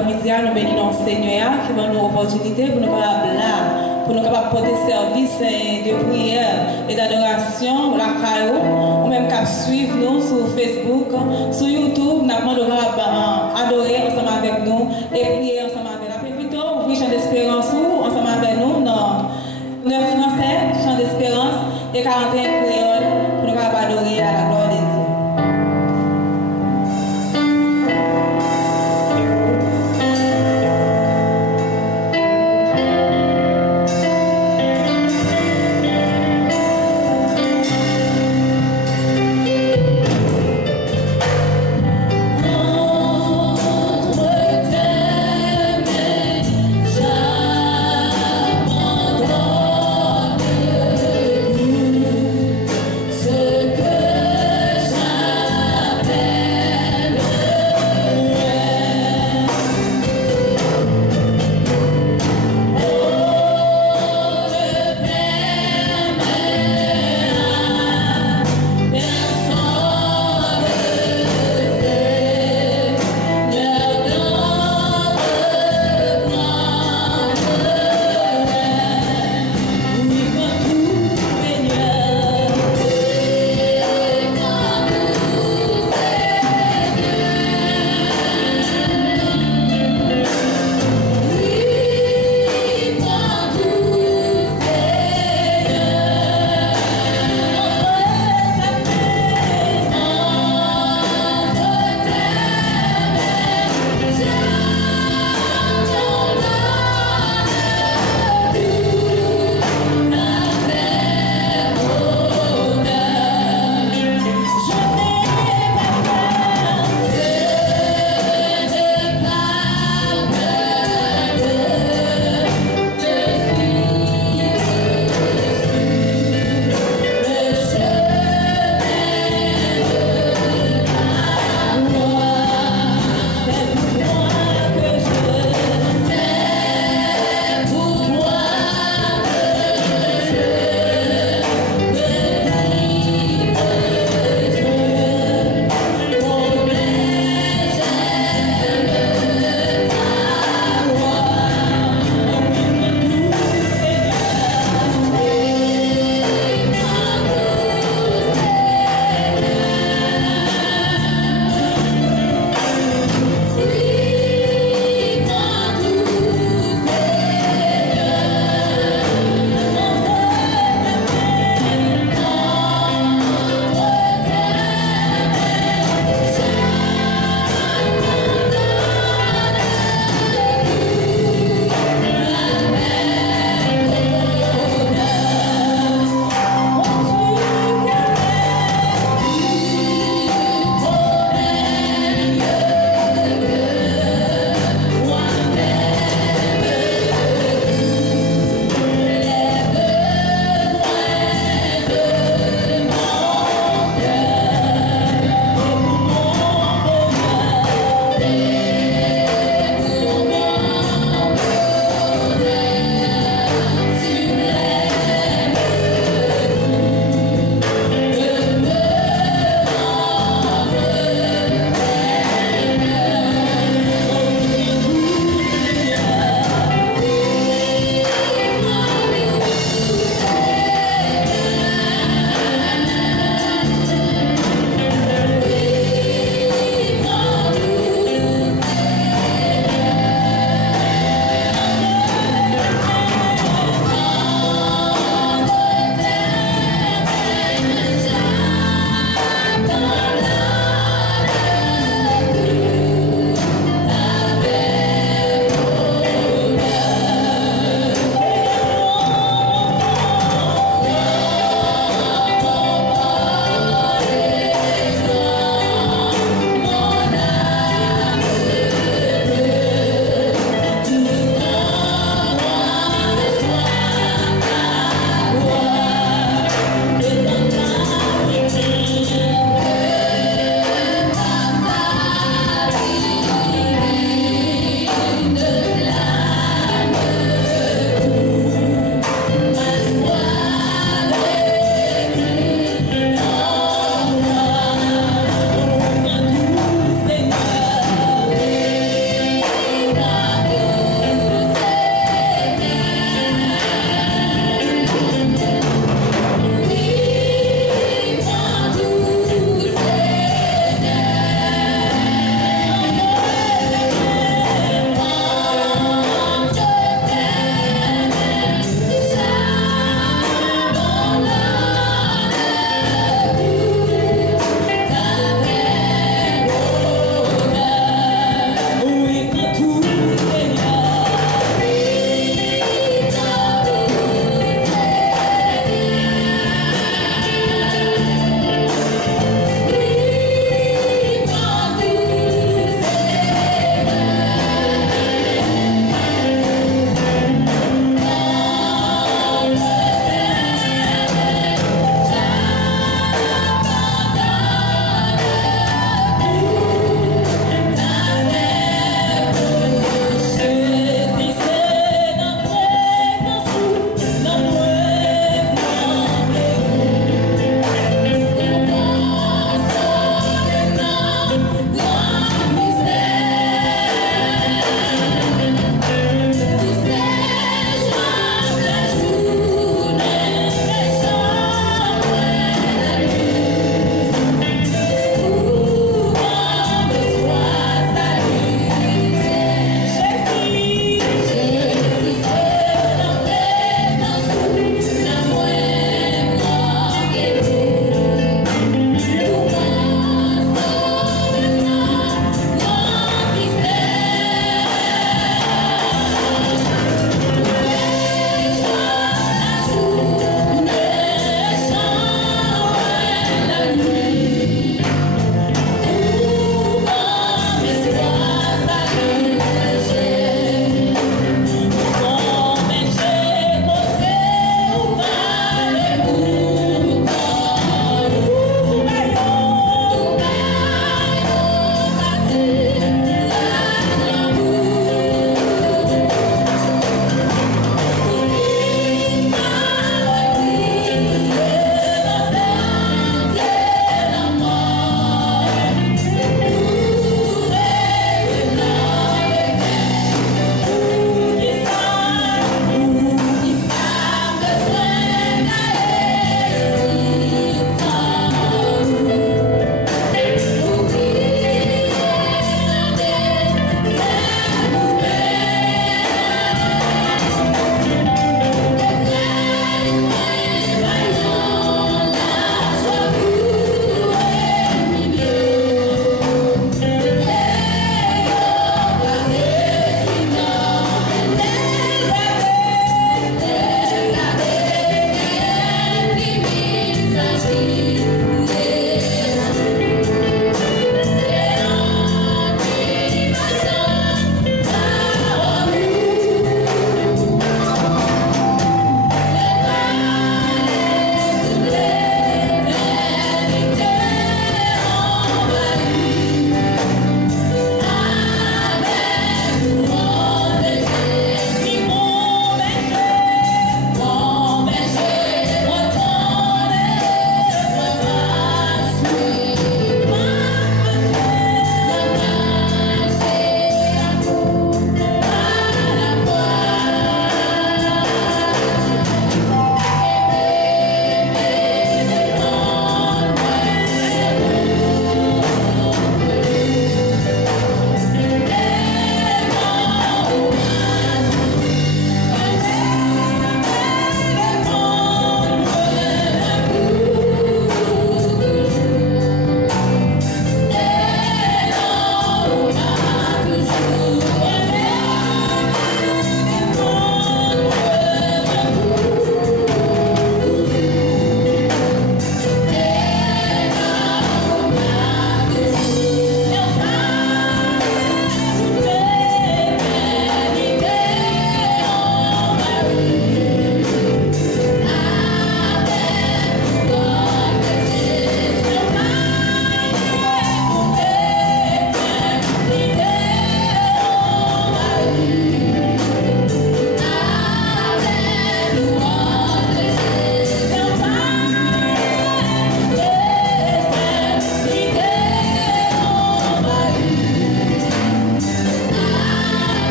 après-midi, nous bénissons le Seigneur qui va nous opportunité pour nous capables là, pour nous capables porter service de prière et d'adoration la caillou, ou même qu'à suivre nous sur Facebook, sur YouTube, nous avons adorer ensemble avec nous et prier ensemble avec nous. Plutôt, ouvrir chant d'espérance ensemble avec nous dans 9 français, chant d'espérance et 41 créoles pour nous capables adorer à la gloire de Dieu. J'abandonne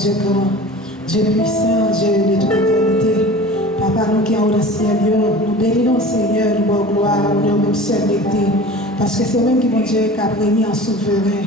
Dieu grand, Dieu puissant, Dieu de toute éternité. Papa, nous qui sommes dans le ciel, nous bénissons Seigneur, nous bonne gloire, nous même seul l'été. Parce que c'est même qui mon Dieu qui a réuni en souverain.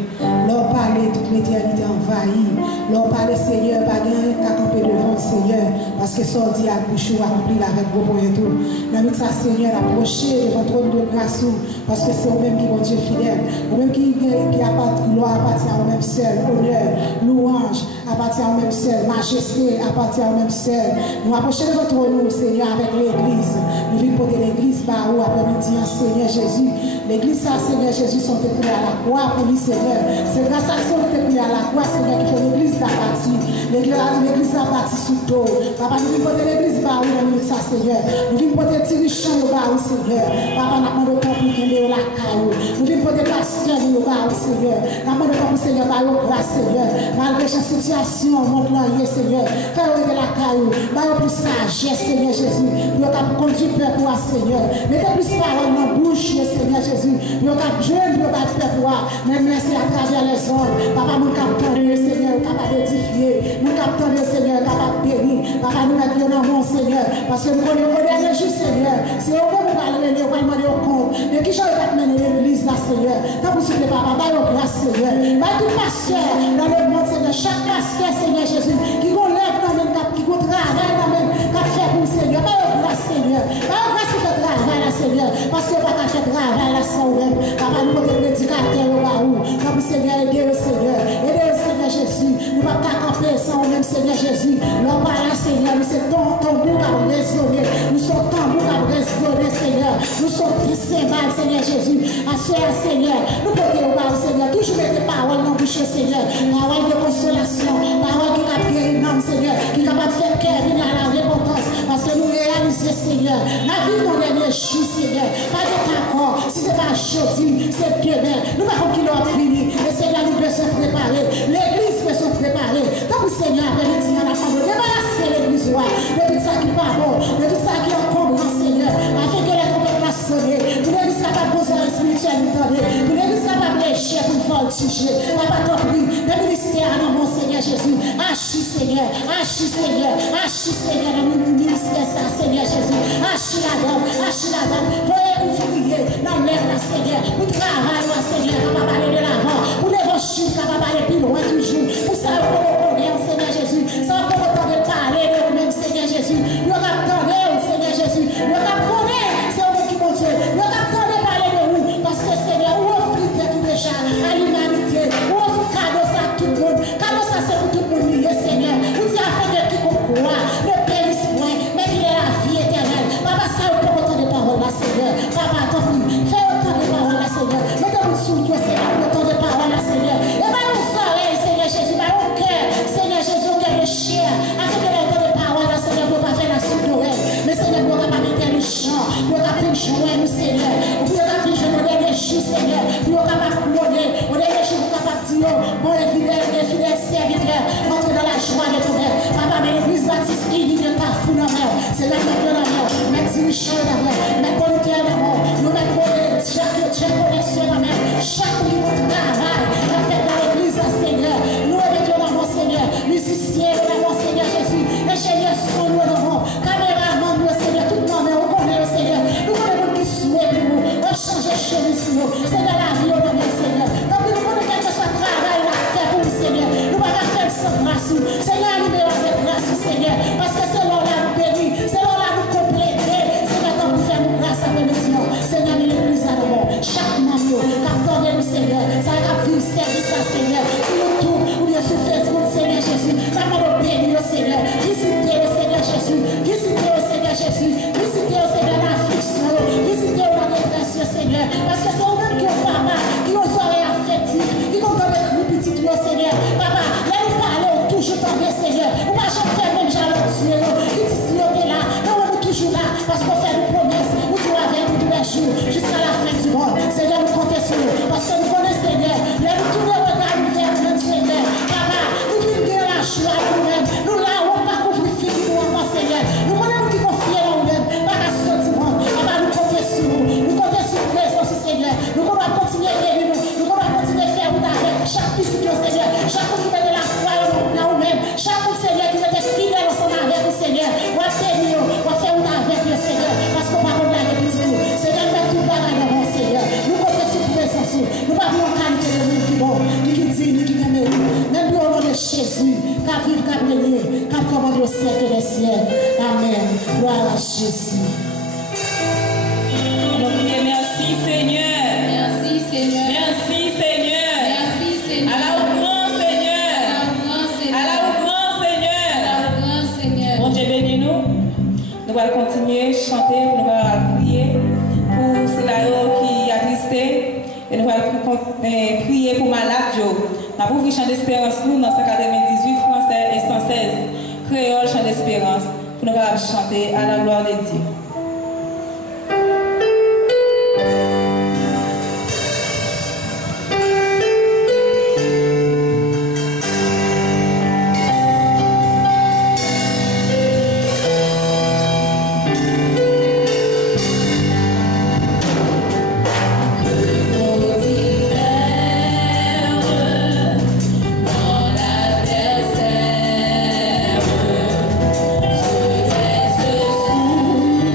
Leur parler, toute l'éternité envahie. Leur parler, Seigneur, pas rien qu'à camper devant le Seigneur. Parce que son dit à bouche ou accompli avec vos points et tout. Nous ça, Seigneur, approcher devant trône de grâce. Parce que c'est vous-même qui mon Dieu fidèle. Vous-même qui appartient gloire, appartient au même seul. Honneur, louange, appartient au même seul. Majesté, appartient au même seul. Nous approchons devant trône, Seigneur, avec l'église. Nous venons porter l'église par où après-midi, Seigneur Jésus. L'église, Seigneur Jésus, sont pris à la croix pour lui, Seigneur. C'est grâce à ça que pris à la croix, Seigneur, qui fait l'église d'Abati. L'église d'Abati sous l'eau. Papa, nous venons porter l'église par où, ça, Seigneur. Nous venons porter Tirichon au bar, Seigneur. Papa, nous demandons pour qu'il y ait la caillou. Nous venons porter pasteur au bar, Seigneur. Nous demandons pour Seigneur, par la grâce, Seigneur. Malgré cette situation, montre l'enrier, Seigneur. Fais de la caillou. Par plus sagesse, Seigneur Jésus. Nous avons conduit peuple pour Seigneur. Mettez plus parole dans la bouche, Seigneur Jésus. Nous avons jeune, nous avons fait pour même merci à travers les hommes. Papa, nous captons le Seigneur, capable d'édifier. Nous captons le Seigneur, capable de bénir. Papa, nous mettons dans mon Seigneur. Parce que nous connaissons le dernier jour, Seigneur. C'est au moment où nous allons demander au compte. Mais qui j'aurais pas mené l'église là, Seigneur. Tant pour ce papa, par la grâce, Seigneur. Par tout pasteur dans le monde, Seigneur. Chaque pasteur, Seigneur Jésus, qui lève dans le cap, qui travaille dans le même cap, fait pour le Seigneur. Par la grâce, Seigneur. Par la grâce, qui fait travail là, Seigneur. Parce que pas qu'à faire travail là, sans même. Papa, nous sommes prédicateurs au baou. Nous Seigneur, aider le Seigneur. Aider le Seigneur Jésus. Nous ne pouvons pas camper sans même Seigneur Jésus. Nous par là, Seigneur. Nous sommes tambour à résonner. Nous sommes tambour à résonner, Seigneur. Nous sommes cymbales, Seigneur Jésus. À ce Seigneur. Nous portons au baou, Seigneur. Toujours mettre des paroles dans la bouche, Seigneur. Paroles de consolation. Paroles qui capent guérir l'âme, Seigneur. Qui est capable de faire cœur venir à la repentance. Parce que nous réalisons, Seigneur. La vie de mon dernier jour, Seigneur. Pas de encore. Si ce n'est pas jeudi, c'est demain. Nous ne pouvons pas qu'il a fini. voltiger. Papa, t'en prie, le ministère dans mon Seigneur Jésus. Agis, Seigneur, agis, Seigneur, agis, Seigneur, dans le ministère, ça, Seigneur Jésus. Agis la dame, agis la dame. Voyez ouvrier dans l'air, là, Seigneur. Pour travailler, là, Seigneur, on va parler de l'avant. Pour l'évangile, on va parler plus loin toujours. Pour ça, on va connaître, Seigneur Jésus. Ça, on va entendre parler de nous-mêmes, Seigneur Jésus. Nous va attendre, Seigneur Jésus. Nous va connaître, c'est vous qui mon Dieu. Nous va attendre parler de vous. Parce que, Seigneur, vous offrez tout déjà à l'humanité. Vous offrez cadeau ça à tout le monde. Cadeau ça, c'est pour tout le monde lié, Seigneur. Vous dites afin de qui qu'on croit, ne périsse point, mais qu'il ait la vie éternelle. Papa, ça, vous pouvez autant de paroles là, Seigneur. Papa, t'en prie, fais autant de paroles là, Seigneur. Mettez-vous sous toi, Seigneur, autant de paroles là, Seigneur. Et par nos oreilles, Seigneur Jésus, par nos cœurs, Seigneur Jésus, au cœur de chair, afin que l'autant de paroles là, Seigneur, pour pas faire la suite d'oreille. Mais Seigneur, pour pas mettre les chants, pour pas faire joindre nous, Seigneur. Pour pas faire joindre nos derniers jours, Seigneur. Pour pas cloner, au dernier jour, pour pas dire, bon, les fidèles serviteurs, entre dans la joie de ton père. Papa, mais l'église baptiste, il dit de ta foule en mer. C'est la tête de la mer, mettre Michel en mer, mettre Voltaire en mer, nous mettre chaque connexion en mer, chaque niveau de travail, la fête dans l'église, Seigneur. Nous mettons dans mon Seigneur, musiciens dans mon Seigneur Jésus, ingénieurs sont nous dans mon caméraman, nous, Seigneur, tout le monde, on connaît le Seigneur. Nous connaissons qui souhaite nous, on change de chemin sur nous. Seigneur, la vie, on a bien, Seigneur. Donc, nous connaissons quel que soit le travail, on a fait pour le Seigneur. Nous ne pouvons pas faire sans grâce. Seigneur, nous mettons avec grâce, Seigneur. Parce que c'est là nous bénit, c'est là nous compléter. Seigneur, quand nous faisons grâce à nous, Seigneur, nous l'église à nous. Chaque membre, attendez-nous, Seigneur. Ça va vivre service à Seigneur. Sur YouTube, ou bien sur Facebook, Seigneur Jésus. Nous allons bénir, Seigneur. Visitez le Seigneur Jésus. Visitez le Seigneur Jésus. Visitez le Seigneur dans l'affliction. Visitez le dans la dépression, Seigneur. Parce que c'est vous-même qui ont papa, qui ont oreilles affectives, qui ont donné le petit le Seigneur. Papa, là nous parlons toujours tomber, Seigneur. On va jamais faire même jalon tuer. Qui dit si on est là, nous on est toujours là. Parce qu'on fait une promesse. Nous devons avec nous tous les jours, jusqu'à la fin du monde. Seigneur, nous comptons sur nous. Parce que nous connaissons, Seigneur. Là nous tournons le regard vers nous, Seigneur. Papa, nous vivons bien la joie nous-mêmes. Nous là, on va pas couvrir fini nous encore, Seigneur. Nous connaissons qui confier en nous-mêmes. Pas qu'à ce monde. Papa, nous comptons sur nous. Nous comptons sur nous, présence, Seigneur. Nous allons continuer à aider nous. Nous allons continuer à faire route avec chaque petit Seigneur. Chaque fois qui met de la foi dans nous-mêmes. Chaque fois, Seigneur, qui met fidèle ensemble avec nous, Seigneur. On va bénir, on va faire route avec nous, Seigneur. Parce qu'on va regarder les petits nous. Seigneur, nous mettons tout le bagage dans mon Seigneur. Nous comptons sur présence. Nous pas en qualité de nous qui bon, ni qui dit, ni qui aime. Même au nom de Jésus, qu'à vivre, qu'à bénir, qu'à commander au siècle des siècles. Amen. Gloire à Jésus. Merci Seigneur. Merci Seigneur. Merci Seigneur. Merci Seigneur. À la grand Seigneur. À la grand Seigneur. À la grand Seigneur. Bon Dieu bénis nous. Nous allons continuer à chanter, nous allons prier pour ceux qui attristés et nous allons prier pour malades. Nous avons vu chant d'espérance nous dans 198 français et 116 créole chant d'espérance pour nous allons chanter à la gloire de Dieu. Sous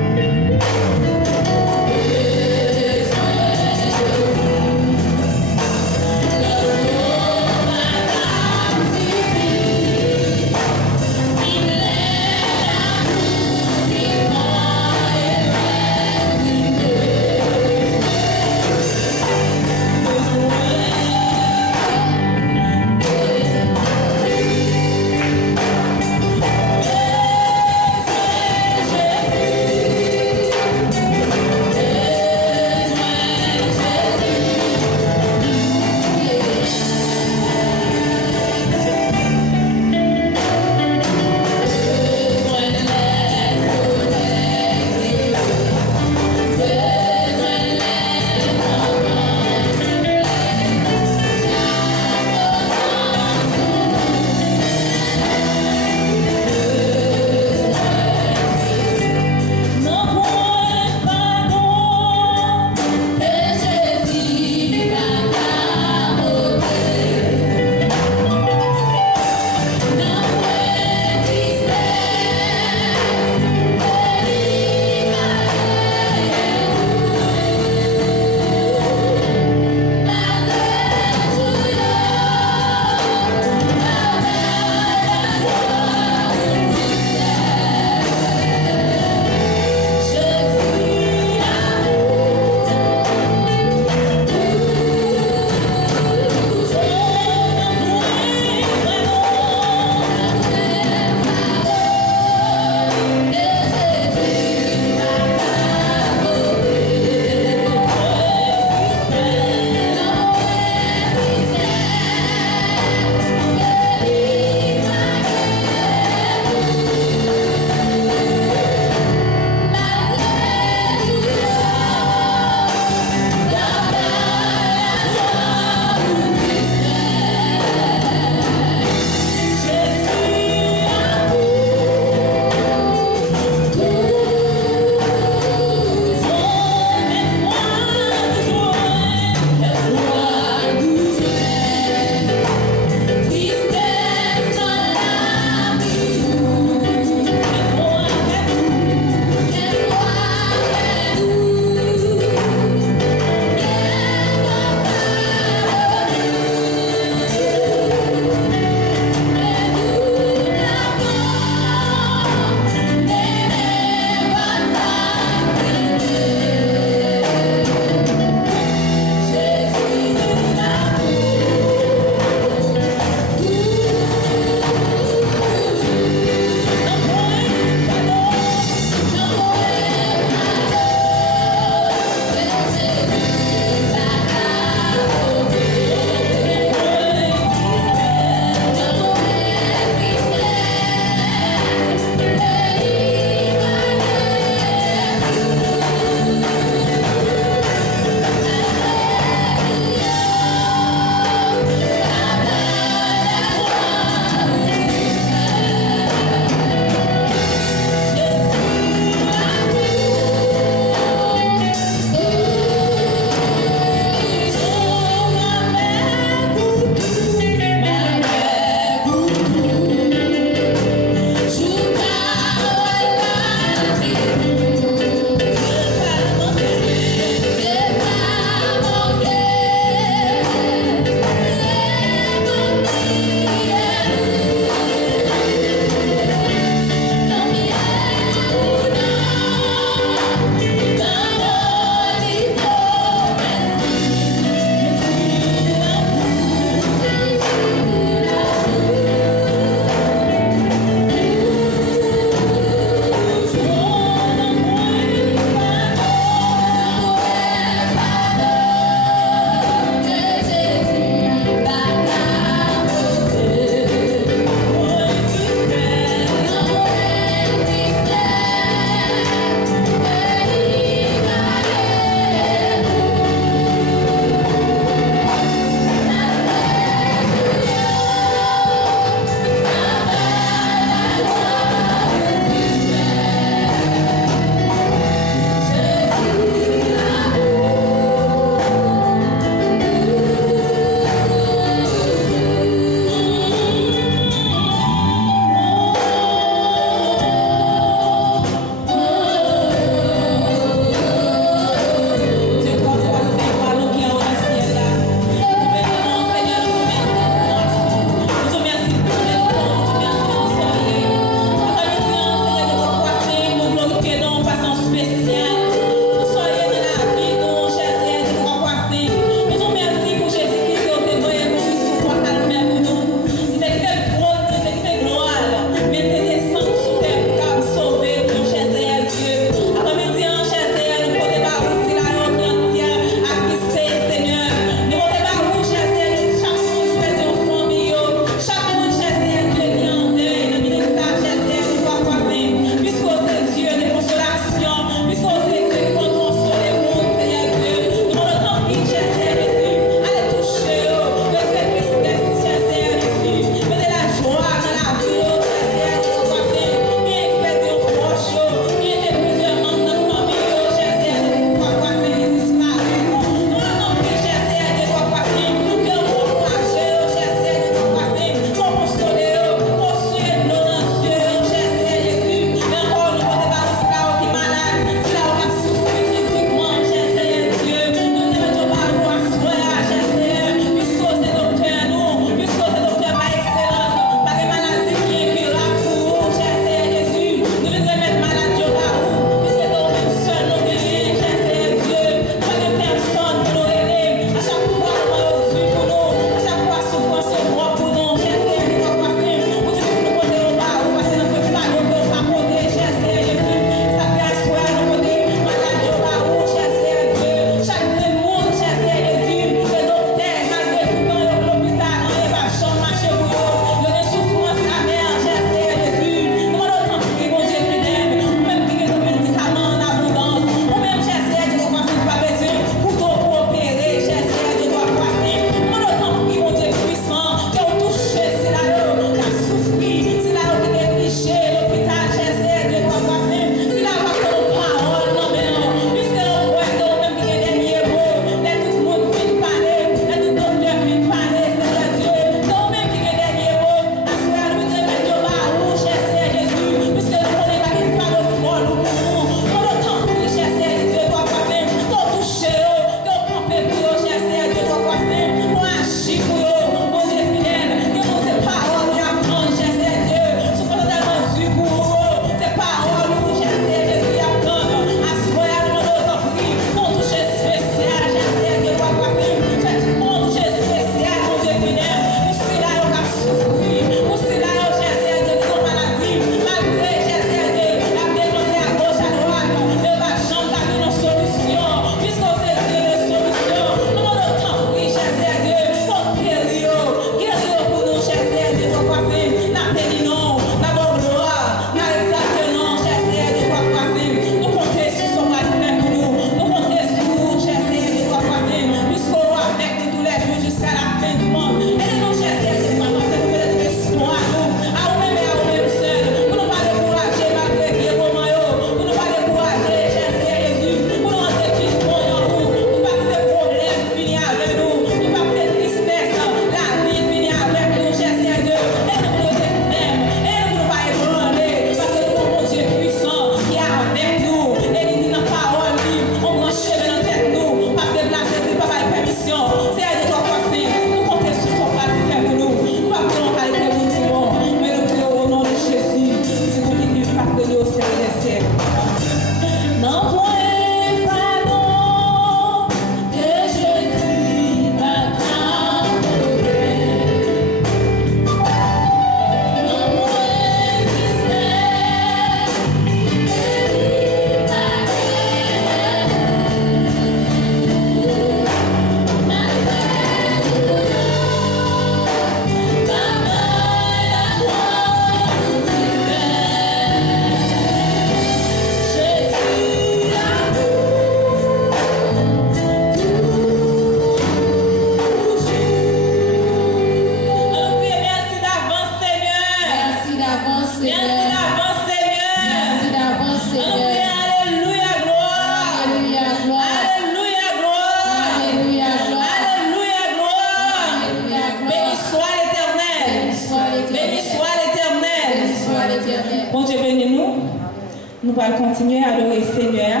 Nous allons continuer à adorer le Seigneur.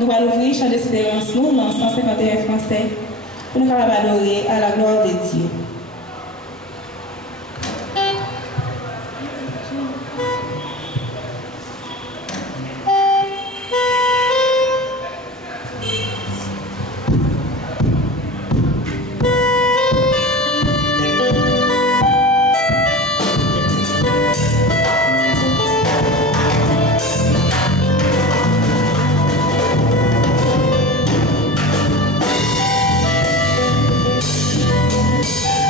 Nous allons ouvrir Chant d'espérance nous dans 151 français pour nous adorer à la gloire de Dieu. Thank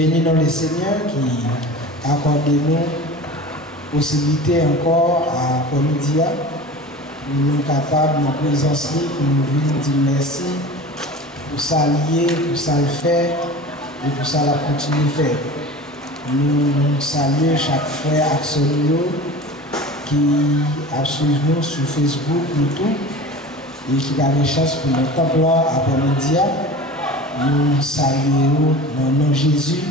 bénissons le Seigneur qui accorde nous possibilité encore à Comédia. Nous sommes capables, notre présence, pour nous venir dire merci pour ça lier, pour ça le faire et pour ça la continuer à faire. Nous saluons chaque frère Axonio qui a suivi nous sur Facebook, nous tout, et qui a une chance pour notre temple à Comédia. Nous saluons dans le nom de Jésus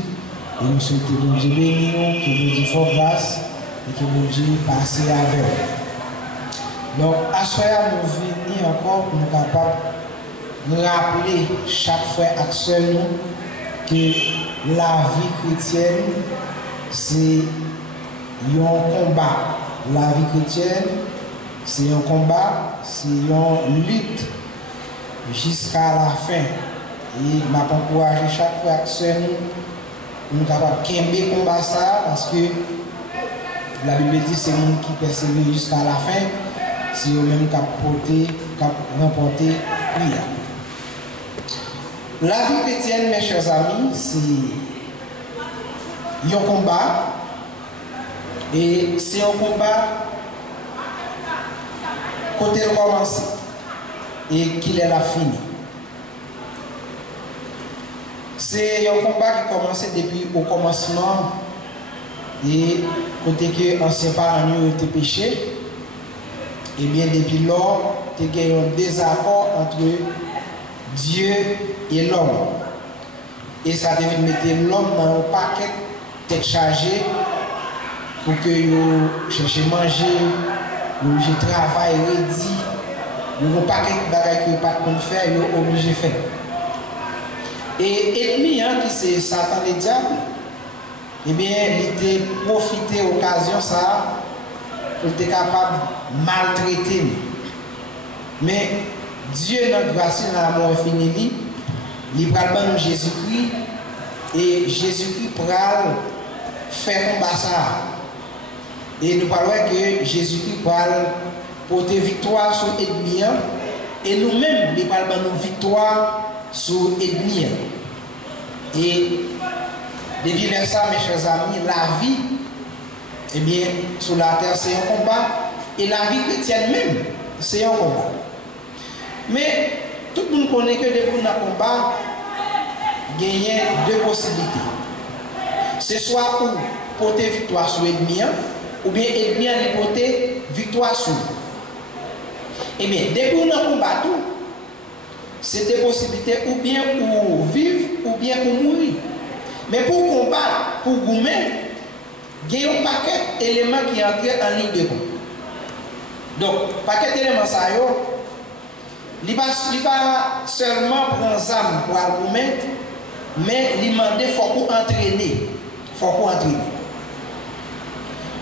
et nous souhaitons que Dieu bénisse, que Dieu fasse grâce et que Dieu passe avec nous. Donc, à ce moment nous venons encore pour nous capables de rappeler chaque frère et sœur que la vie chrétienne, c'est un combat. La vie chrétienne, c'est un combat, c'est une lutte jusqu'à la fin. Et m'a encouragé chaque fois que nous sommes capables de combattre ça parce que la Bible dit que c'est le monde qui persévère jusqu'à la fin, c'est eux-mêmes qui remporter prière. La vie chrétienne, mes chers amis, c'est un combat et c'est un combat côté le commencer et qu'il est la fini. C'est un combat qui commençait depuis au commencement et côté que anciens parents ont été péchés. Et bien depuis lors, il y a un désaccord entre Dieu et l'homme. Et ça devait mettre l'homme dans un paquet tête chargée pour que vous cherchiez à manger, vous cherchiez à travailler, ready. Vous avez un paquet de bagages que vous n'avez pas faire, vous êtes obligé de faire. Et l'ennemi, qui c'est Satan le diable, eh bien, il a profité de l'occasion ça pour être capable de maltraiter. Mais Dieu, notre grâce, dans l'amour infini, il va nous Jésus-Christ et Jésus-Christ va faire combat ça. Et nous parlons que Jésus-Christ va porter victoire sur l'ennemi et nous-mêmes, il va nous victoire sur l'ennemi. Et depuis ça, mes chers amis, la vie, eh bien, sur la terre, c'est un combat. Et la vie chrétienne même, c'est un combat. Mais tout le monde connaît que depuis un combat, il y a deux possibilités. C'est soit pour porter victoire sur l'ennemi, ou bien l'ennemi a porter victoire sur nous. Eh bien, depuis un combat, tout, c'est des possibilités ou bien pour vivre ou bien pour mourir. Mais pour combattre, pour goumer, il y a un paquet d'éléments qui entrent en ligne de compte. Donc, paquet d'éléments, ça il ne va pas seulement prendre des armes pour argumenter, mais il demande qu'il faut qu'on entraîner.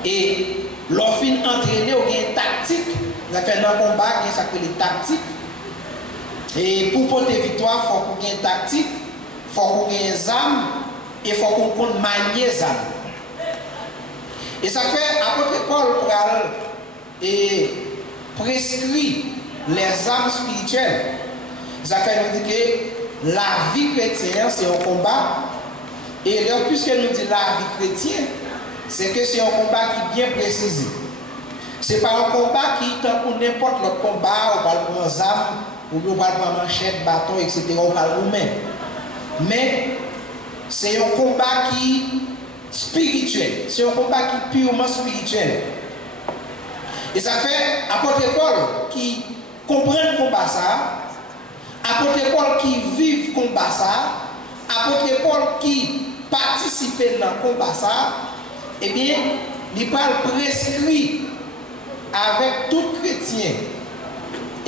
Et lorsqu'on entraîner, on a une tactique. Dans un combat, il y a ça que les tactiques. Et pour porter victoire, il faut qu'on ait une tactique, il faut qu'on ait des armes, et il faut qu'on manie les armes. Et ça fait, apôtre Paul prescrit les armes spirituelles. Ça fait nous dire que la vie chrétienne, c'est un combat. Et là, puisque nous dit la vie chrétienne, c'est que c'est un combat qui est bien précisé. Ce n'est pas un combat qui est pour n'importe quel combat, on parle pour les armes, ou on parle pour manchette, bâton, etc. On parle pour main. Mais c'est un combat qui est spirituel. C'est un combat qui est purement spirituel. Et ça fait apôtre Paul qui comprend le combat ça, apôtre Paul qui vit le combat ça, apôtre Paul qui participe dans le combat ça, eh bien, il parle prescrit avec tout chrétien.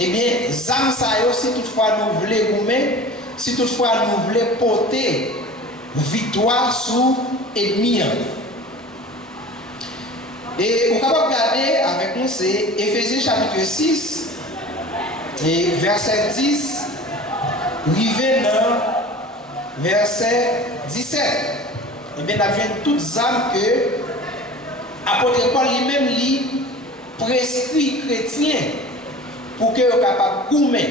Eh bien, zam ça si toutefois nous voulons gommer, si toutefois nous voulons porter victoire sur l'ennemi. Et on va regarder avec nous, c'est Éphésiens chapitre 6, et verset 10, rivé dans verset 17. Et bien, il y a toutes les âmes que l'apôtre Paul lui-même lit prescrit chrétien pour que soient capables de goumer.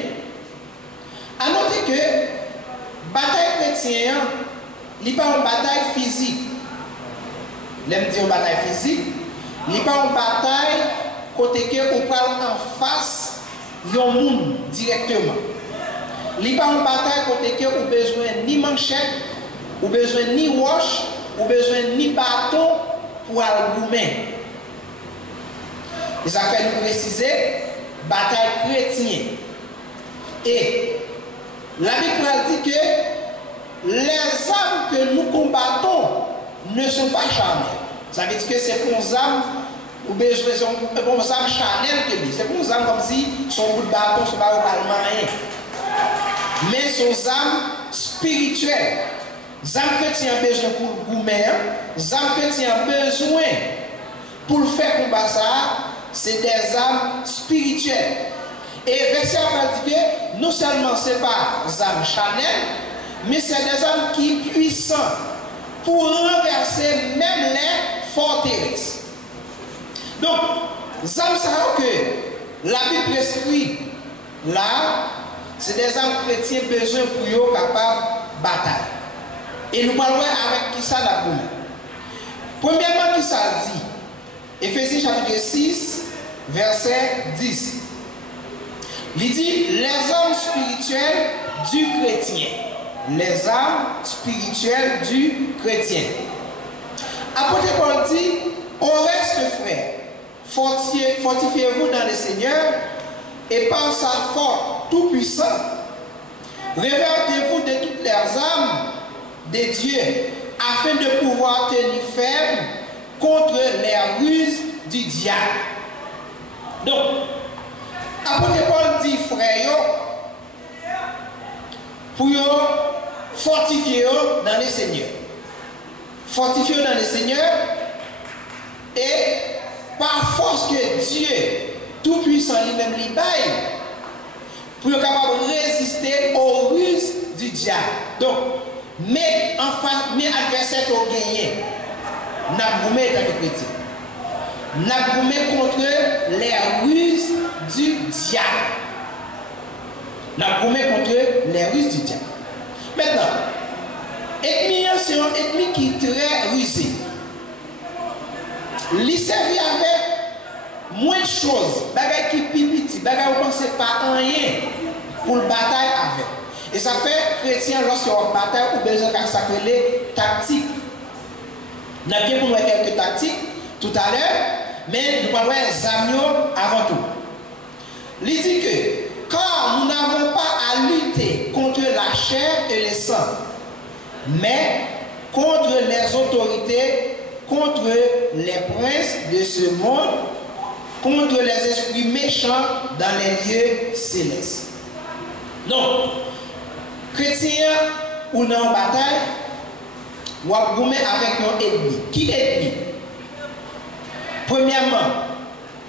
À noter que la bataille chrétienne, il n'est pas une bataille physique. L'aime dire une bataille physique, il n'est pas une bataille côté que on parle en face d'un monde directement. Il n'est pas une bataille côté que on besoin ni manchette, ou besoin ni roche, ou besoin ni bâton pour argument. Et ça fait nous préciser bataille chrétienne. Et la Bible dit que les armes que nous combattons ne sont pas charnelles. Ça veut dire que c'est pour les armes ou besoin pour les armes charnelles que c'est pour les armes comme si son bout de bâton c'est pas rien. Mais sont armes spirituelles. Les armes chrétiennes ont besoin pour goumer, les armes chrétiennes ont besoin pour faire combat ça, c'est des armes spirituelles. Et verset dit que non seulement ce n'est pas des armes charnelles, mais c'est des armes qui sont puissantes pour renverser même les forteresses. Donc, les armes que la Bible prescrit là, c'est des armes chrétiens besoin pour eux capables de bataille. Et nous parlons avec qui ça la boule. Premièrement, qui ça dit? Éphésiens chapitre 6, verset 10. Il dit les armes spirituelles du chrétien. Les armes spirituelles du chrétien. Apôtre Paul dit, au reste frères, fortifiez-vous dans le Seigneur et par sa force tout puissant, revêtez-vous de toutes les armes de Dieu afin de pouvoir tenir ferme contre les ruses du diable. Donc, apôtre Paul dit, frères, pour fortifier dans le Seigneur. Fortifier dans le Seigneur et par force que Dieu, tout-puissant lui-même, lui baille, pour être capable de résister aux ruses du diable. Donc, mais enfin, mes adversaires ont gagné. N'a goumé dans le chrétien. N'a goumé contre les ruses du diable. N'a goumé contre les ruses du diable. Maintenant, ennemi, c'est un ennemi qui est très rusé. Il servit avec moins de choses, bagay qui pipiti, bagay vous pensez pas en rien pour le bataille avec. Et ça fait chrétien lorsqu'il y a une bataille ou besoin de s'appeler tactique. Nous avons bien pour nous quelques tactiques tout à l'heure, mais nous parlons des amis avant tout. Il dit que car nous n'avons pas à lutter contre la chair et le sang, mais contre les autorités, contre les princes de ce monde, contre les esprits méchants dans les lieux célestes. Donc, chrétiens ou non en bataille, ou à gommer avec nos ennemis. Qui est ennemi? Premièrement,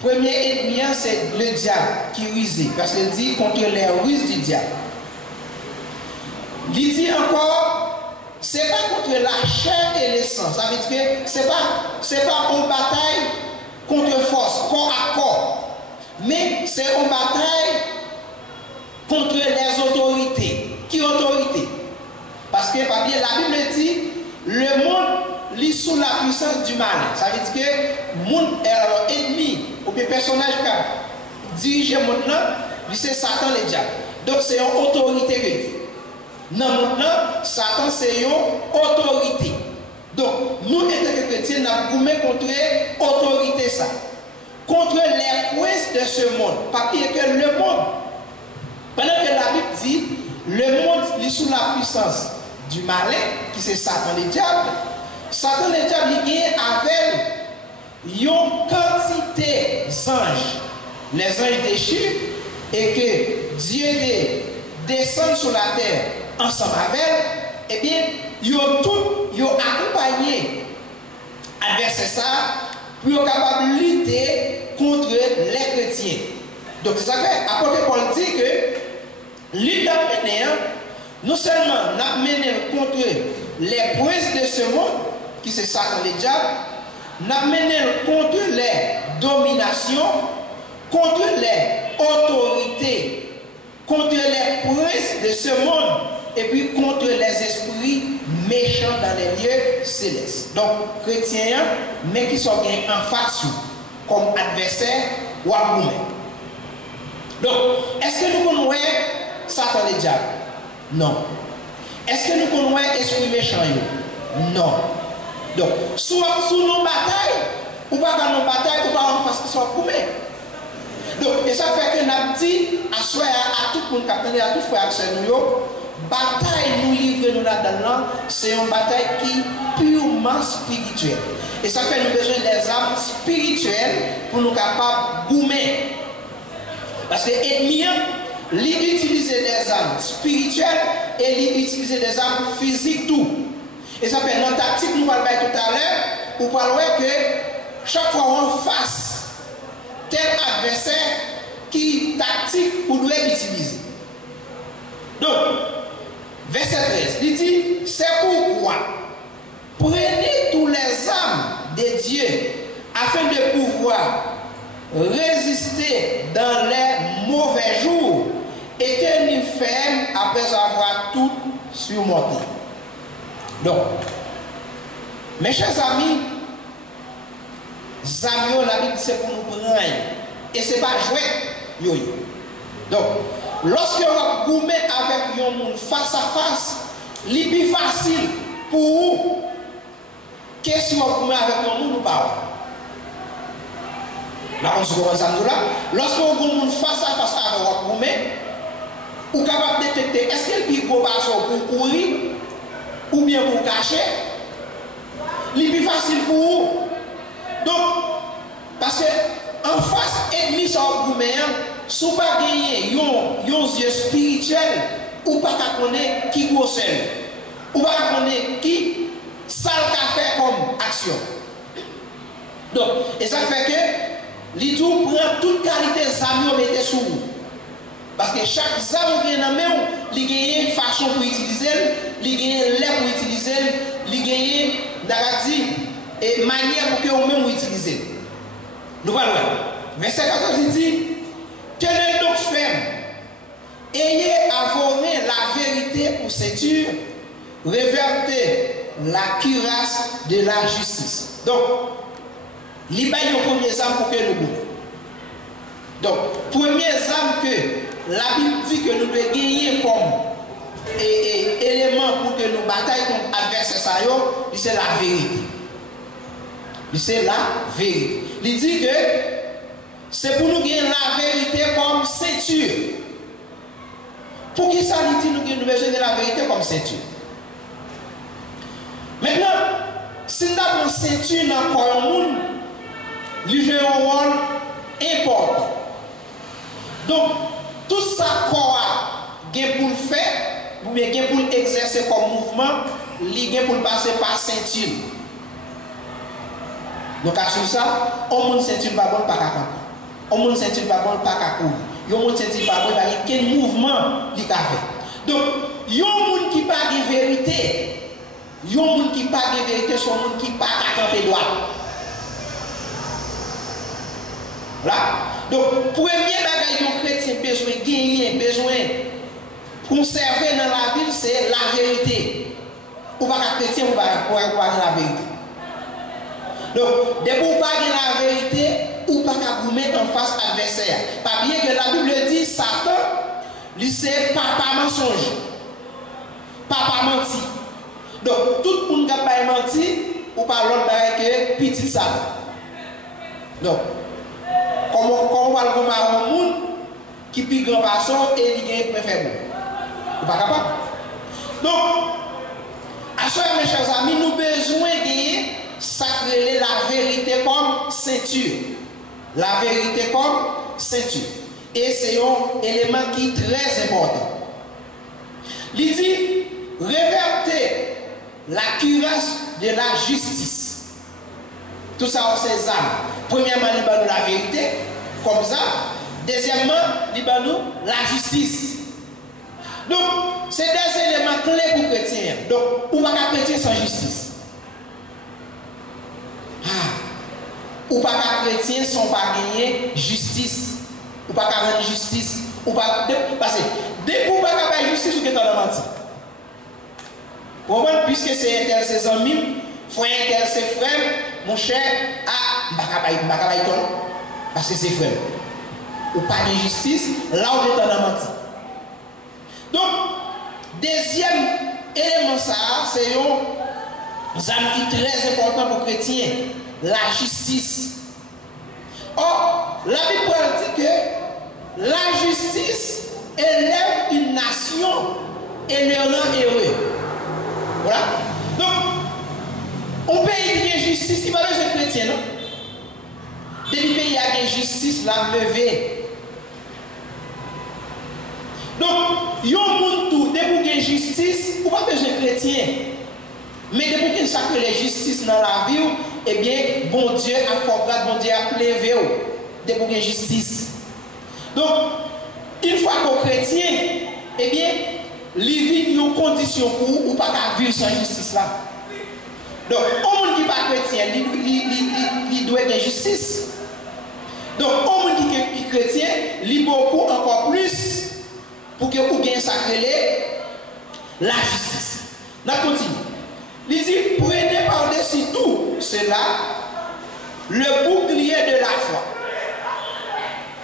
premier ennemi, c'est le diable qui ruse, parce qu'il dit contre les ruses du diable. Il dit encore, c'est pas contre la chair et le sang. Ça veut dire que c'est pas une bataille contre force, corps à corps. Mais c'est une bataille contre les autorités. Qui autorité? Parce que la Bible dit, le monde lit sous la puissance du mal. Ça veut dire que le monde est ennemi, ou bien personnage qui dirige le monde, c'est Satan le diable. Donc c'est une autorité religieux. Dans le monde, Satan c'est une autorité. Donc nous, en tant que chrétiens, nous avons contre l'autorité ça. Contre les princes de ce monde. Pas pire que le monde. Pendant que la Bible dit, le monde est sous la puissance du malin, qui c'est Satan le diable. Satan le diable, il vient avec une quantité d'anges. Les anges déchus, et que Dieu descend sur la terre ensemble avec, eh bien, ils ont tout, ils ont accompagné adversaire ça pour être capable de lutter contre les chrétiens. Donc, ça fait, apôtre Paul dit que lutte d'amener, non seulement n'amener contre les princes de ce monde, qui c'est Satan le diable, n'amener contre les dominations, contre les autorités, contre les princes de ce monde, et puis contre les esprits méchants dans les lieux célestes. Donc, chrétiens, mais qui sont bien en face comme adversaire ou argument. Donc, est-ce que nous connaissons Satan le diable? Non. Est-ce que nous connaissons l'esprit méchant? Non. Donc, sous nos batailles, ou pas dans nos batailles, ou pas en face qui sont coupés. Donc, et ça fait que nous avons dit à soi, à tout le monde, à tout frère, bataille nous livrer nous là-dedans, c'est une bataille qui est purement spirituelle. Et ça fait nous besoin des armes spirituelles pour nous capables de goumer. Parce que l'ennemi, il utilise des armes spirituelles et il utilise des armes physiques tout. Et ça fait notre tactique, nous parlons tout à l'heure, pour parler que chaque fois on face tel adversaire qui tactique pour doit utiliser. Donc, verset 13, il dit, c'est pourquoi prenez tous les âmes de Dieu afin de pouvoir résister dans les mauvais jours et tenir ferme après avoir tout surmonté. Donc, mes chers amis, la Bible c'est pour nous prendre et c'est pas jouer. Donc, lorsque vous goumez avec un monde face à face, c'est plus facile pour vous que si vous goumez avec un monde ou pas. Là, on se comprend ça là. Lorsque vous goumez face à face avec vous goumez, vous êtes capable de détecter est-ce qu'il y a plus gros bateau pour courir ou bien pour cacher. C'est plus facile pour vous. Donc, parce que en face, ennemi sans goumé, si vous pas gagner un yeux spirituel, ou pas connaître qui gros seul, ou pas connaître qui ça qu'a fait comme action. Donc, et ça fait que l'idou prend toute qualité d'armes mettez sous vous. Parce que chaque arme qui est dans la main, il y a une façon pour utiliser, il y a un lait pour utiliser, il y a une manière pour que vous-même utilisez. Nous allons voir. Verset 14 il dit, tenez donc ferme, ayez avoré la vérité pour ceinture, révertez la cuirasse de la justice. Donc, il y a le premier arme pour que nous goûtons. Donc, premier arme que la Bible dit que nous devons gagner comme élément pour que nous bataillons contre l'adversaire, c'est la vérité. C'est la vérité. Il dit que c'est pour nous gagner la vérité comme ceinture. Pour qui ça dit nous avons besoin de la vérité comme ceinture? Maintenant, si nous avons une ceinture dans le corps du monde, il joue un rôle important. Donc, tout ça qu'on a pour le faire, ou bien pour l'exercer comme mouvement, il a pour passer par ceinture. Donc, à ça, on ne ceinture pas bon, pas qu'à camper. On ne ceinture pas bon, pas qu'à courir. On ne ceinture pas bon, quel mouvement il a fait. Donc, il y a un monde qui parle de vérité. Il y a un monde qui parle de vérité, c'est un monde qui parle à camper droit. Voilà. Donc, premier bagage que les chrétiens besoin de gagner, besoin de conserver dans la ville, c'est la vérité. Ou pas les chrétiens, ou pas la vérité. Donc, dès que vous parlez de la vérité, ou pas qu'à vous mettre en face adversaire. Pas bien que la Bible dit, Satan, lui c'est papa mensonge. Papa menti. Donc, tout le monde qui n'a pas menti, ou pas l'autre que petit Satan. Donc, comment on va le comparer au monde qui pique grand passant et il gagne plus faible. Vous pas capable. Donc, à ce moment, mes chers amis, nous avons besoin de sacrer la vérité comme ceinture. La vérité comme ceinture. Et c'est un élément qui est très important. Il dit, révertez la cuirasse de la justice. Tout ça, c'est ça. Premièrement, il y a la vérité, comme ça. Deuxièmement, il y a la justice. Donc, c'est des éléments clés pour les chrétiens. Donc, on va pas chrétien sans justice. Ou pas qu'un chrétien sans pas gagner justice. Ou pas qu'à rendre justice. Ou pas parce que dès que vous pas gagner justice, vous êtes dans la mentir. Puisque c'est tel ses amis, frère tel ses frères, mon cher, parce que c'est frère. Ou pas de justice, là où tu es en menti. Donc, deuxième élément, ça, c'est un qui est très important pour les chrétiens, la justice. Or, la Bible dit que la justice élève une nation et le rend heureux. Voilà. Donc, on pays qui a justice, il va besoin de chrétien, non? Depuis pays a une justice, la levée. Donc, il y a un monde tout, depuis qu'il y a justice, on n'a pas besoin de chrétien. Mais depuis qu'il y a la justice dans la vie, eh bien, bon Dieu a fait bon Dieu a levé. Depuis qu'il y a justice. Donc, une fois qu'on est chrétien, eh bien, il y a une condition pour ou pas vivre sans justice là. Donc, au monde qui n'est pas chrétien, il doit avoir justice. Donc, au monde qui est chrétien, il doit beaucoup encore plus pour que vous gagnez sacré la justice. On continue. Il dit, prenez par-dessus tout cela le bouclier de la foi.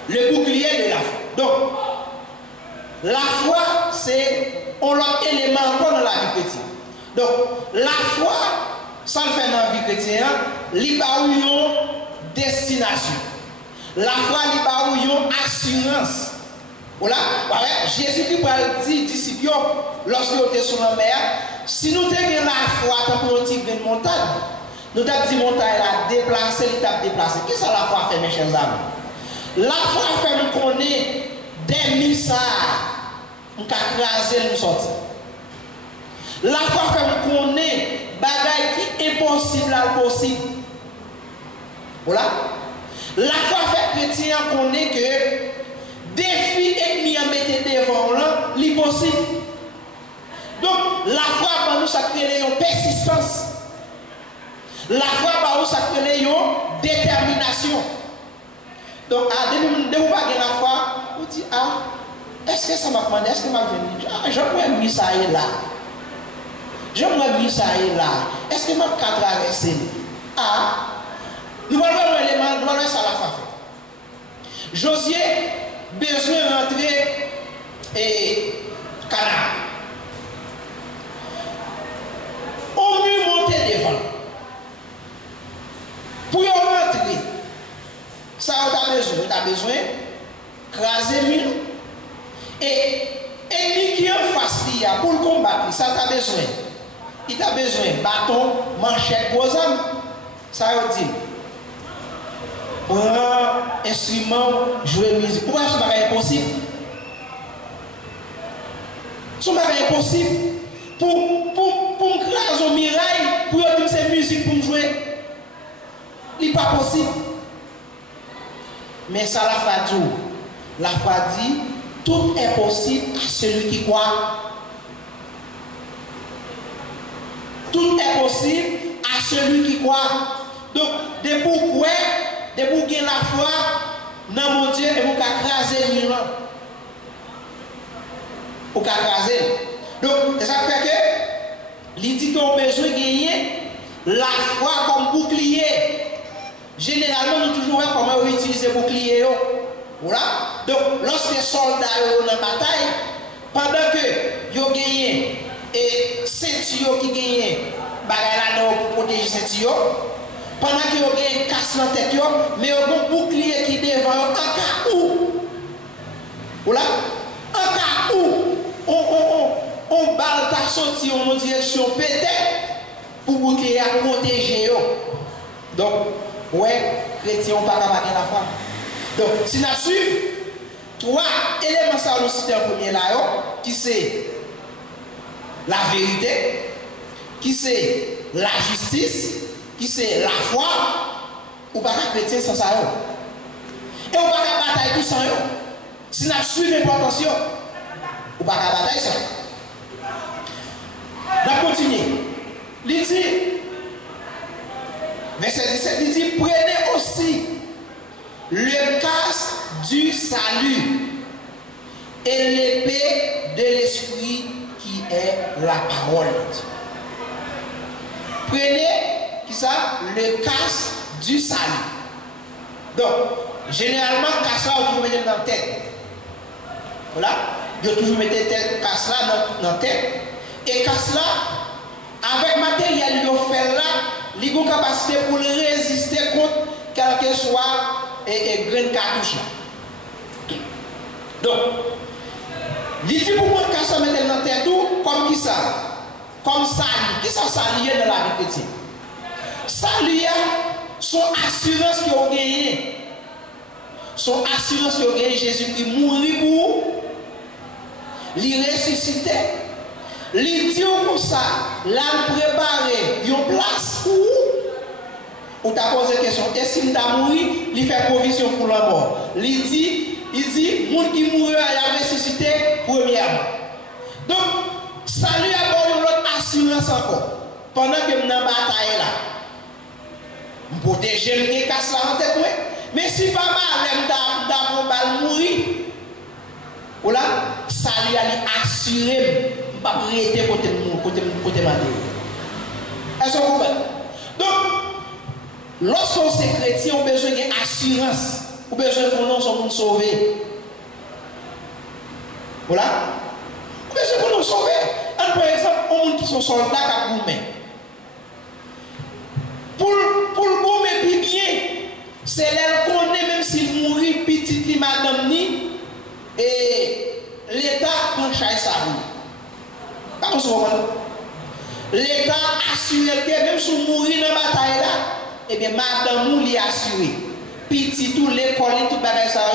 Le bouclier de la foi. Donc, la foi, c'est un élément encore dans la vie chrétienne. Donc, la foi, ça le fait dans la vie chrétienne, il y a une destination. La foi, il y a une assurance. Voilà. Jésus-Christ dit aux disciples, lorsqu'ils étaient sur la mer, si nous avons la foi, tant qu'on tire une montagne, nous avons dit montagne là, déplacer, il t'a déplacé. Qu'est-ce que la foi fait, mes chers amis? La foi fait nous connaître des missiles, nous craser, nous sortir. La foi fait nous connaître des bagailles qui sont impossibles à possible. Voilà. La foi fait chrétien connaît que défi ennemi à mettre devant là, l'impossible. Donc, la foi par nous, ça crée une persistance. La foi par nous, ça crée une détermination. Donc, dès que vous avez la foi, vous dites, est-ce que ça m'a demandé, est-ce que m'a venu? J'aimerais mis ça et là. J'aimerais mis ça et là. Est-ce que m'a traversé? Nous allons voir l'élément, nous allons voir ça la foi. Josué, besoin de rentrer et Canaan. On mieux monter devant. Pour y rentrer, ça on a besoin de craser le mur. Et lui qui est en face, pour le combattre, ça a besoin. Il a besoin de bâton, manchette, gros âme. Ça veut dire. Pour un instrument, jouer musique. Pourquoi ce n'est pas impossible? Ce n'est pas impossible. Pour me craser au mirail, pour dire c'est musique pour me jouer. Il n'est pas possible. Mais ça la foi dit. La foi dit, tout est possible à celui qui croit. Tout est possible à celui qui croit. Donc, de pourquoi, de pour gagner la foi, dans mon Dieu, et vous craser le mur. Vous craser. Donc, ça fait que, il dit qu'on a besoin de gagner la foi comme bouclier. Généralement, nous toujours comment on utilise le bouclier. Voilà. Donc, lorsque les soldats sont dans la bataille, pendant que ils ont gagné et ceinture qui gagne, pour protéger ceinture, pendant qu'ils ont gagné casse dans la tête, mais ils ont un bouclier qui est devant en cas où. Voilà. En cas où on balle ta sortie en direction peut-être pour bouclier à protéger. Donc, ouais, chrétien, on ne peut pas gagner la foi. Donc, si nous suivons trois éléments, ça nous cite en premier là, qui c'est la vérité, qui c'est la justice, qui c'est la foi, ou pas chrétien sans ça. Et on ne peut pas batailler tout sans eux. Si nous suivons l'importance, on ne peut pas batailler ça. On continue. Il dit, verset 17, il dit, prenez aussi le casque du salut et l'épée de l'esprit qui est la parole. prenez qui ça le casse du salut. Donc, généralement, casse là, vous mettez dans la tête. Voilà, vous toujours mettez casse là dans la tête. Et casse là, avec matériel qu'ils fait là, ils ont capacité pour résister contre quel que soit et grain cartouche. Donc, il dit pour moi casse là mettre dans la tête tout comme qui ça? Comme sali. Qui ça sali dans la vie chrétienne? Sali, son assurance qu'ils ont gagné. Son assurance qu'ils ont gagné, Jésus-Christ mourit pour, il ressuscitait. Il dit comme ça, là, préparer une place où tu as posé la question, est-ce qu'il a mouru, il fait provision pour la mort. Il dit, monde qui mourut, il a ressuscité premièrement. Donc, salut à bord de l'autre assurance encore. Pendant que je suis dans la bataille là, je protège les casse là en tête, mais si pas mal, je vais mourir. Voilà, salut à assurer. Pas arrêter côté matériel. Est-ce que vous comprenez? Donc, lorsqu'on est chrétien, on a besoin d'assurance. On a besoin qu'on nous soit sauvé. Voilà. On a besoin qu'on nous sauve. Par exemple, on a qui sont soldats à Goumé. Pour le Goumé, puis bien, c'est l'air qu'on est, même s'il mourit, petit, madame ni, et l'État prend chaque ça. L'État assure que même si vous mourrez dans la bataille là, eh bien, madame nous l'y assuré. Petit tout l'école, tout bagage ça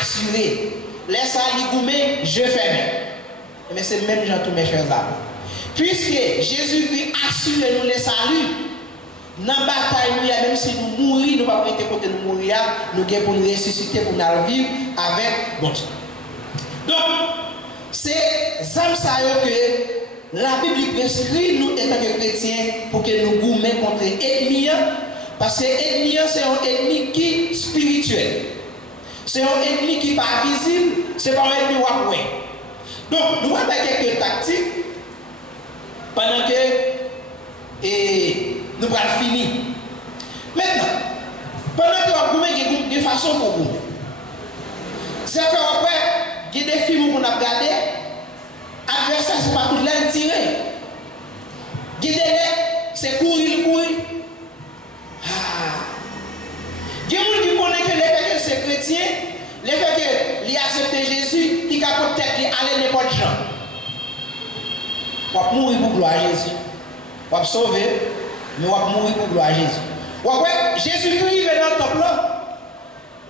assuré. Laisse ça l'igoumer, je ferme. Mais c'est même gens tous mes chers amis. Puisque Jésus-Christ assure nous le salut, dans la bataille, nous, même si nous mourons, nous ne pouvons pas être côté de nous mourir, nous devons pour nous ressusciter, pour nous vivre avec bon Dieu. Donc, c'est ça que la Bible prescrit nous étant que chrétiens pour que nous gourmets contre l'ennemi. Parce que l'ennemi, c'est un ennemi qui est spirituel. C'est un ennemi qui n'est pas visible, c'est pas un ennemi wapoué. Donc, nous avons quelques tactiques pendant que nous allons finir. Maintenant, pendant que nous avons gourmé, il y a des façons pour gourmer. C'est qu'après, il y a des films qu'on a regardés, adversaire, c'est pas tout l'air tiré. Guidez-les, c'est courir. Il y a des gens qui connaissent que les faits que c'est chrétien, les faits qu'ils acceptent Jésus, ils capotent tête, ils allent n'importe quoi. On va mourir pour gloire à Jésus. On va sauver, mais on va mourir pour gloire à Jésus. Jésus-Christ est dans le temple là.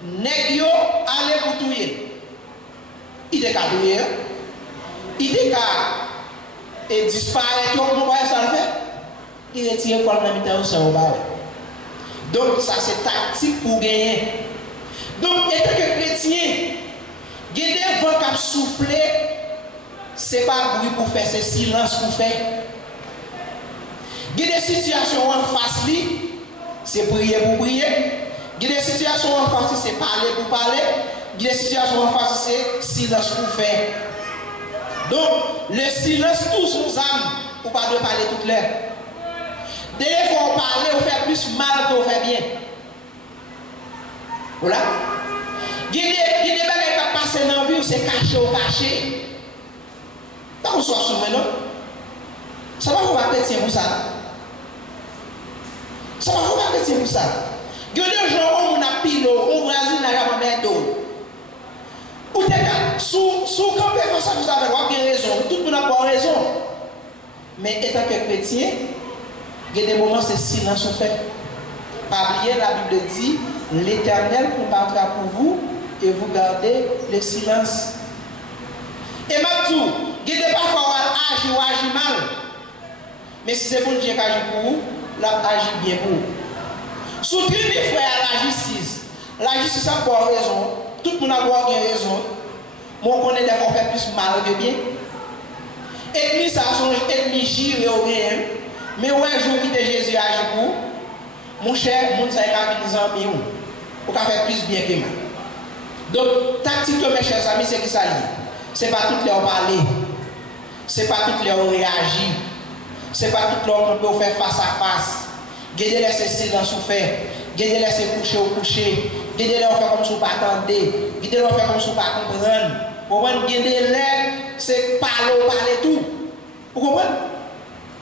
Nèg allez pour tuer. Il est cadoué, il est disparaît, on va ça le faire. Il retire le corps dans la mitad ça au bas. Donc ça c'est tactique pour gagner. Donc étant que chrétien, gagner vent cap souffler, c'est pas bruit pour faire, c'est silence pour faire. Gagner des situations en face li, c'est prier pour prier. Gagner des situations en face, c'est parler pour parler. Il y a des situations en face, c'est silence pour faire. Donc, le silence, tout son âme, pour pas de parler toute l'heure. Des fois, on parle, on fait plus mal qu'on fait bien. Voilà. Il y a des bagages qui passent dans la vie, c'est caché ou caché. Pas qu'on soit souvent, non? Ça va vous chrétien pour ça. Ça va vous chrétien pour ça. Il y a des gens qui ont pile, on Brésil, on a un d'eau. Ou t'es sous campé comme ça, vous avez raison. Tout le monde a pas raison. Mais étant que chrétien, il y a des moments c'est silence on fait. Pas oublier, la Bible dit, l'Éternel combattra pour vous et vous gardez le silence. Et maintenant, il y a des parfois agir ou agir mal. Mais si c'est bon Dieu qui agit pour vous, là agit bien pour vous. Soutenez les frères à la justice. La justice a pas raison. Tout le monde a raison. Moi, on connaît des fois faire plus mal que bien. Ennemi, ça a son ennemi gire au rien. Mais ouais, jour qui Jésus agit pour, mon cher, mon ça a des amis pour faire plus bien que moi. Donc, tactique de mes chers amis, c'est qui ça lié. Ce n'est pas toutes les parler. Ce n'est pas toutes les réagir. Ce n'est pas tout l'heure qu'on peut faire face à face. Gardez laisser silence ou faire. Gardez laisser coucher ou coucher. Gardez leur faire comme si vous pas attendez. Gardez leur faire comme si vous pas comprendre. Vous comprenez? Gardez l'air, c'est parler tout. Vous comprenez?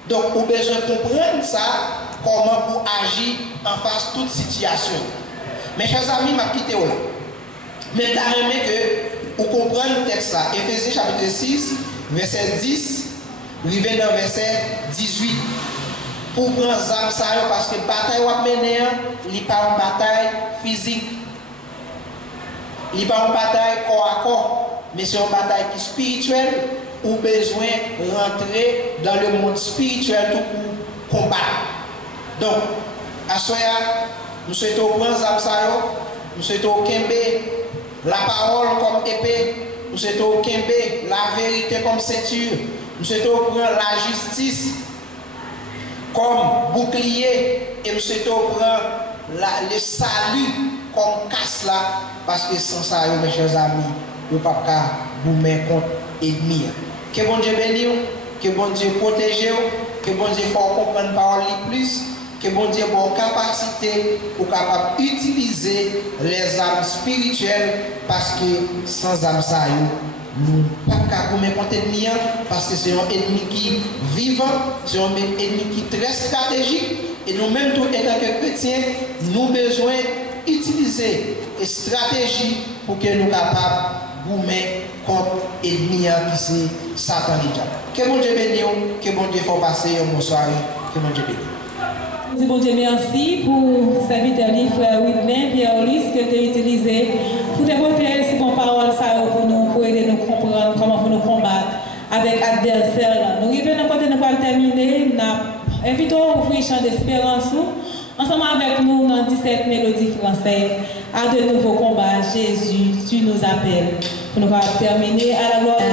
Donc, vous avez besoin de comprendre ça, comment pour agir en face de toute situation. Mes chers amis, je vais quitter là. Mais j'ai aimé que vous compreniez le texte ça. Éphésiens chapitre 6, verset 10, arrivé dans verset 18. Pour prendre ça, parce que la bataille que vous menez, ce n'est pas une bataille physique. Ce n'est pas une bataille corps à corps, mais c'est une bataille qui est spirituelle. Ou besoin de rentrer dans le monde spirituel tout pour combattre. Donc, à ce moment, nous souhaitons prendre Zamsayo, nous souhaitons Kembe, la parole comme épée, nous souhaitons Kembe, la vérité comme ceinture, nous souhaitons prendre la justice comme bouclier et nous souhaitons prendre le salut comme casse là, parce que sans ça, mes chers amis, nous ne pouvons pas vous mettre contre l'ennemi. Que bon Dieu bénisse, que bon Dieu protège, que bon Dieu fasse comprendre la parole plus, que bon Dieu ait une capacité pour capable d'utiliser les âmes spirituelles, parce que sans âme ça, nous ne pouvons pas vous mettre contre l'ennemi, parce que c'est un ennemi qui est vivant, c'est un ennemi qui est très stratégique, et nous-mêmes, en tant que chrétiens, nous avons besoin d'utiliser des stratégies pour que nous soyons capables de vous mettre contre l'ennemi qui c'est Satan. Que bon Dieu bénisse, que bon Dieu fasse passer une bonne soirée, que bon Dieu bénisse. Bon Dieu merci pour serviteur frère Whitney, Pierre Ulysse, que tu as utilisé pour développer ces bonnes paroles pour aider nous comprendre comment pour nous combattre avec l'adversaire. Nous arrivons quand nous allons terminer, nous invitons à ouvrir chant d'espérance ensemble avec nous dans 17 mélodies françaises à de nouveaux combats. Jésus, tu nous appelles. Pour nous terminer à la gloire de Dieu.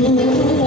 Nous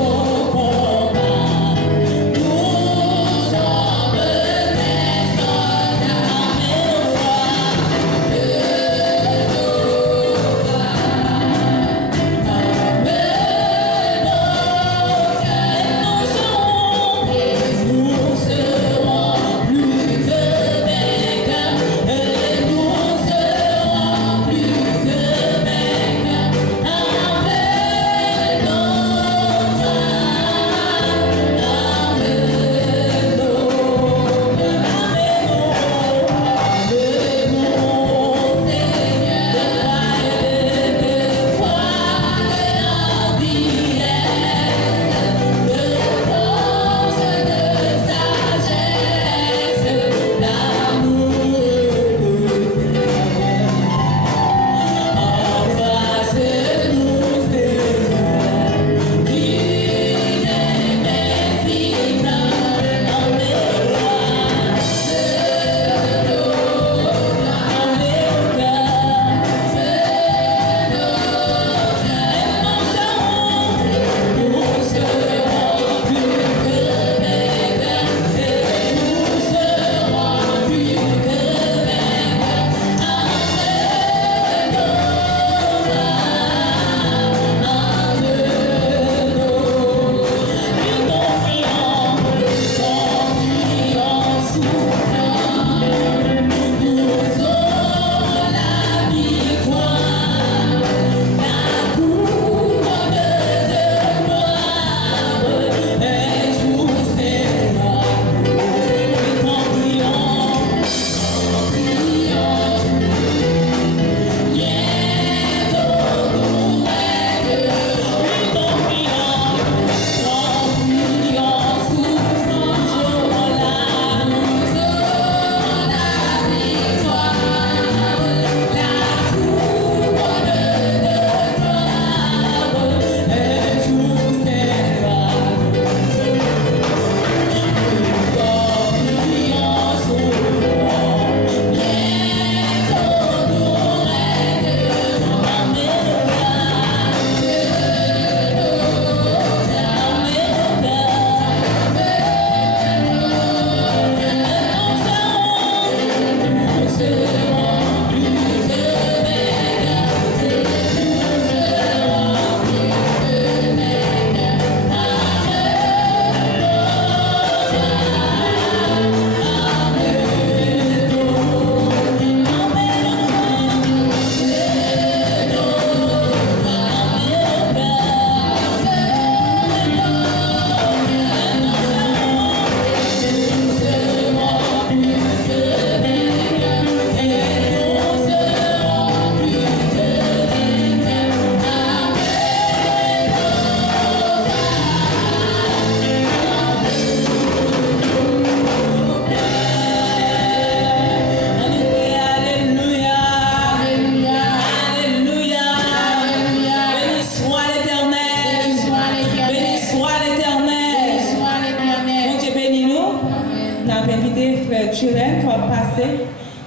naturel qui va passer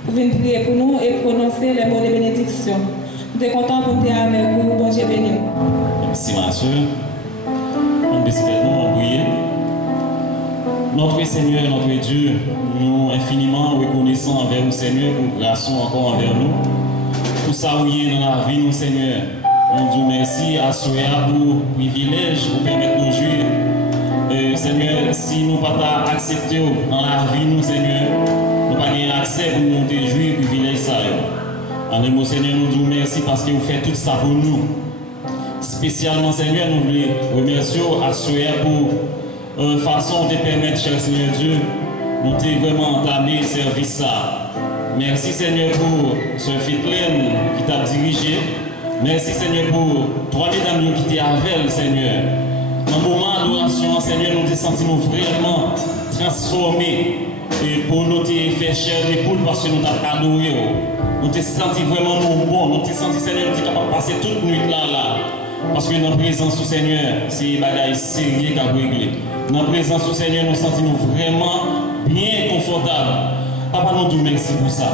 pour venir prier pour nous et prononcer les mots de bénédiction. Nous sommes contents pour être avec vous. Bon Dieu béni. Merci ma soeur. On décide de prier. Notre Seigneur, notre Dieu, nous infiniment reconnaissants envers nous, Seigneur, pour grâce encore envers nous. Pour ça, oui, dans la vie, nous, Seigneur. Nous disons merci à Soya pour le privilège, pour permettre de nous jouir. Seigneur, si nous n'avons pas accepté dans la vie, nous, Seigneur, nous n'avons pas accès pour nous te jouir, privilège ça. En un mot, Seigneur, nous disons merci parce que vous faites tout ça pour nous. Spécialement, Seigneur, nous voulons remercier à Soya pour façon de permettre, cher Seigneur Dieu, nous t'ai vraiment entamé le service ça. Merci, Seigneur, pour ce Fitlène qui t'a dirigé. Merci, Seigneur, pour trois mesdames qui étaient avec elle, Seigneur. Dans le moment d'adoration, Seigneur, nous te sentimos vraiment transformés. Et pour nous te faire chair des poules parce que nous t'avons adoré. Nous te senti vraiment nous bons. Nous te senti, Seigneur, nous sommes capables de passer toute nuit là. Parce que dans la présence du Seigneur, c'est des bagages sérieux qui a réglé. Dans la présence du Seigneur, nous sentons vraiment bien confortables. Papa, nous te merci pour ça.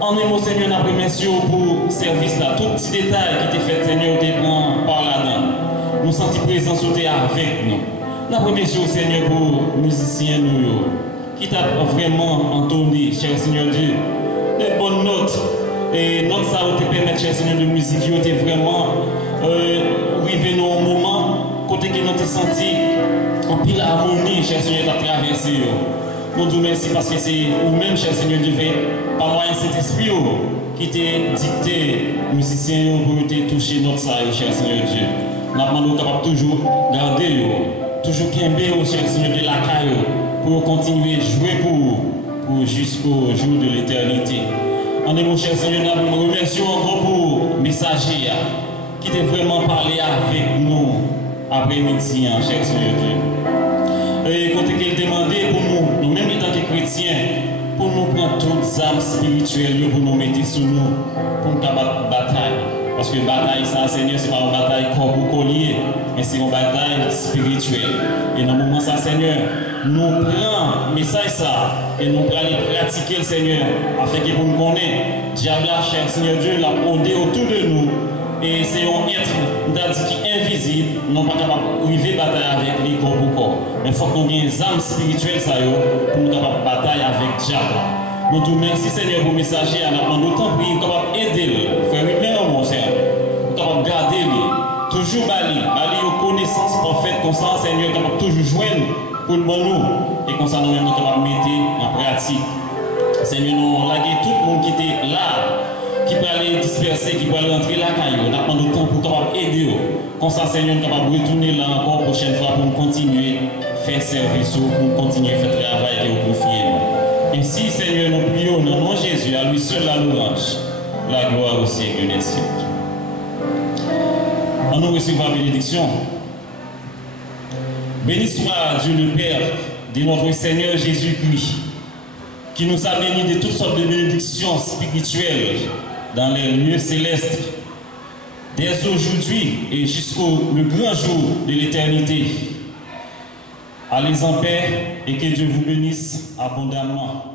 En un mot, Seigneur, nous remercions pour le service là. Tout petit détail qui était fait, Seigneur, tu prends par là-dedans. Nous sentons présence avec nous. Nous remercions, Seigneur, pour les musiciens qui t'a vraiment entonné, cher Seigneur Dieu, de bonnes notes. Et notes ça te permet, cher Seigneur, de musique, qui était vraiment arrivé dans un moment, côté que nous te senti en pile harmonie, cher Seigneur, à traverser. Nous te merci parce que c'est vous-même, cher Seigneur Dieu, par moyen de cet esprit qui t'a dicté, musiciens, pour te toucher notre salle, cher Seigneur Dieu. Nous demandons capable toujours garder, toujours quimber, cher Seigneur de la caille, pour continuer à jouer pour jusqu'au jour de l'éternité. En mon cher Seigneur, nous remercions encore pour le messager qui t'a vraiment parlé avec nous après-midi, cher Seigneur Dieu. Et quand il demandait pour nous, nous-mêmes en tant que chrétiens, pour nous prendre toutes les armes spirituelles pour nous mettre sur nous, pour nous combattre bataille. Parce que la bataille, ça, Seigneur, ce n'est pas une bataille corps ou collier, mais c'est une bataille spirituelle. Et dans le moment, ça, Seigneur, nous prenons le message, ça, et nous prenons aller pratiquer le Seigneur, afin que vous nous connaissiez. Diable, cher Seigneur Dieu, l'a rôdé autour de nous. Et c'est un être qui est invisible, non pas capable de bataille avec les corps pour corps. Mais il faut que nous ayons des âmes spirituelles pour nous capables de bataille avec le diable. Nous te remercions, Seigneur, pour le messager, en autant prier, capable d'aider, faire une mon Seigneur, capable de garder, toujours bali aux connaissances parfaites, comme ça, Seigneur, capable toujours joindre pour le bon nous, et comme ça, nous même capables de mettre en pratique. Seigneur, nous laguer tout le monde qui était là, qui peut aller disperser, qui peut aller rentrer là, on a pas de temps pour capable aider. Comme ça, Seigneur, nous capable de retourner là encore la prochaine fois pour nous continuer à faire service, pour continuer à faire le travail et vous confier. Ainsi, Seigneur, nous prions dans le nom de Jésus, à lui seul la louange, la gloire au siècle des siècles. En nous recevant la bénédiction. Béni soit Dieu le Père de notre Seigneur Jésus-Christ, qui nous a bénis de toutes sortes de bénédictions spirituelles dans les lieux célestes, dès aujourd'hui et jusqu'au grand jour de l'éternité. Allez en paix et que Dieu vous bénisse abondamment.